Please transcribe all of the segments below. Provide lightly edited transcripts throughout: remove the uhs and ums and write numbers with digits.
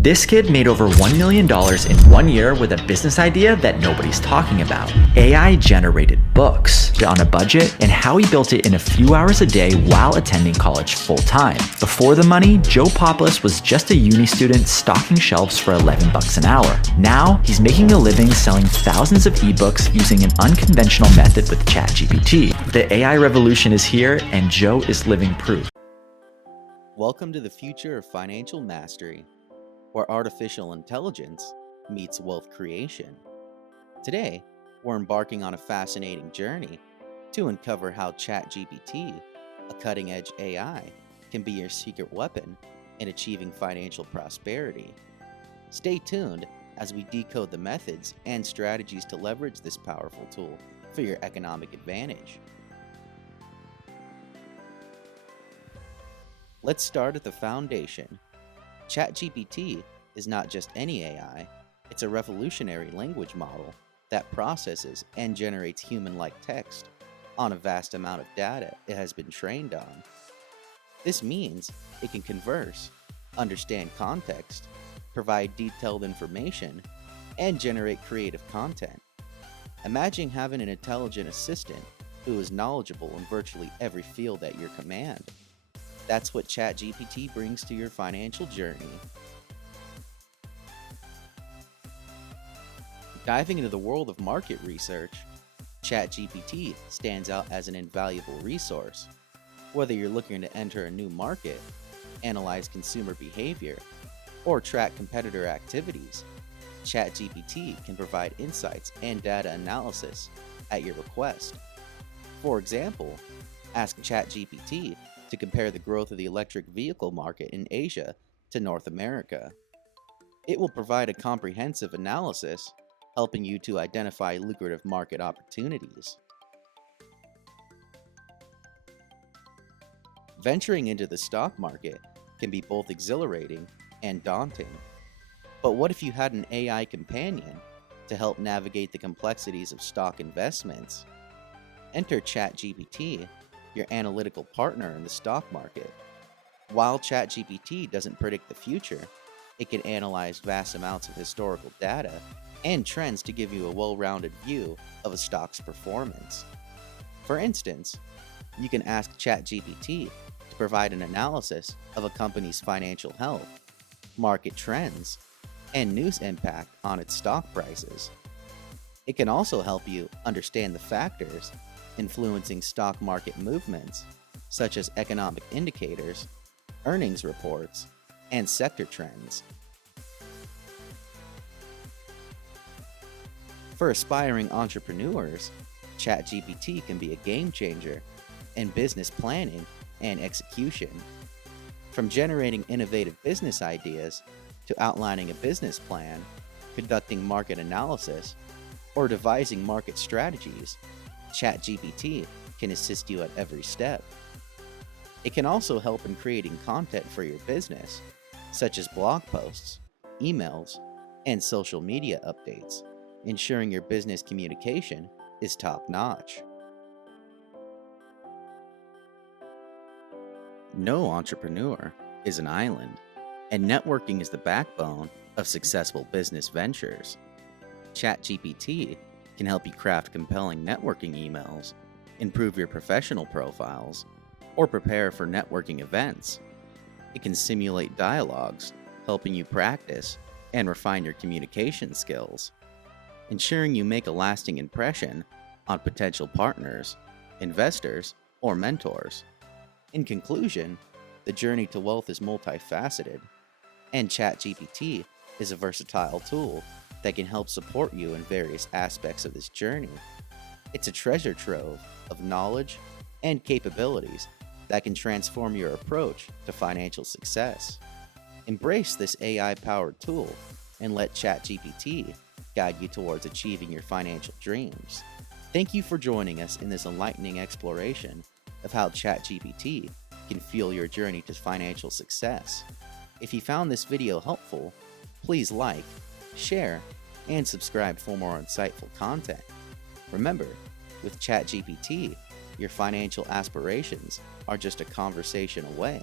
This kid made over $1 million in 1 year with a business idea that nobody's talking about. AI generated books on a budget and how he built it in a few hours a day while attending college full-time. Before the money, Joe Poplis was just a uni student stocking shelves for $11 an hour. Now, he's making a living selling thousands of ebooks using an unconventional method with ChatGPT. The AI revolution is here, and Joe is living proof. Welcome to the future of financial mastery, where artificial intelligence meets wealth creation. Today, we're embarking on a fascinating journey to uncover how ChatGPT, a cutting-edge AI, can be your secret weapon in achieving financial prosperity. Stay tuned as we decode the methods and strategies to leverage this powerful tool for your economic advantage. Let's start at the foundation. ChatGPT is not just any AI, it's a revolutionary language model that processes and generates human-like text on a vast amount of data it has been trained on. This means it can converse, understand context, provide detailed information, and generate creative content. Imagine having an intelligent assistant who is knowledgeable in virtually every field at your command. That's what ChatGPT brings to your financial journey. Diving into the world of market research, ChatGPT stands out as an invaluable resource. Whether you're looking to enter a new market, analyze consumer behavior, or track competitor activities, ChatGPT can provide insights and data analysis at your request. For example, ask ChatGPT to compare the growth of the electric vehicle market in Asia to North America. It will provide a comprehensive analysis, helping you to identify lucrative market opportunities. Venturing into the stock market can be both exhilarating and daunting. But what if you had an AI companion to help navigate the complexities of stock investments? Enter ChatGPT, your analytical partner in the stock market. While ChatGPT doesn't predict the future, it can analyze vast amounts of historical data and trends to give you a well-rounded view of a stock's performance. For instance, you can ask ChatGPT to provide an analysis of a company's financial health, market trends, and news impact on its stock prices. It can also help you understand the factors influencing stock market movements, such as economic indicators, earnings reports, and sector trends. For aspiring entrepreneurs, ChatGPT can be a game changer in business planning and execution. From generating innovative business ideas to outlining a business plan, conducting market analysis, or devising market strategies, ChatGPT can assist you at every step. It can also help in creating content for your business, such as blog posts, emails, and social media updates, ensuring your business communication is top-notch. No entrepreneur is an island, and networking is the backbone of successful business ventures. ChatGPT can help you craft compelling networking emails, improve your professional profiles, or prepare for networking events. It can simulate dialogues, helping you practice and refine your communication skills, ensuring you make a lasting impression on potential partners, investors, or mentors. In conclusion, the journey to wealth is multifaceted, and ChatGPT is a versatile tool that can help support you in various aspects of this journey. It's a treasure trove of knowledge and capabilities that can transform your approach to financial success. Embrace this AI-powered tool and let ChatGPT guide you towards achieving your financial dreams. Thank you for joining us in this enlightening exploration of how ChatGPT can fuel your journey to financial success. If you found this video helpful, please like, share, and subscribe for more insightful content. Remember, with ChatGPT, your financial aspirations are just a conversation away.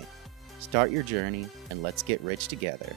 Start your journey and let's get rich together.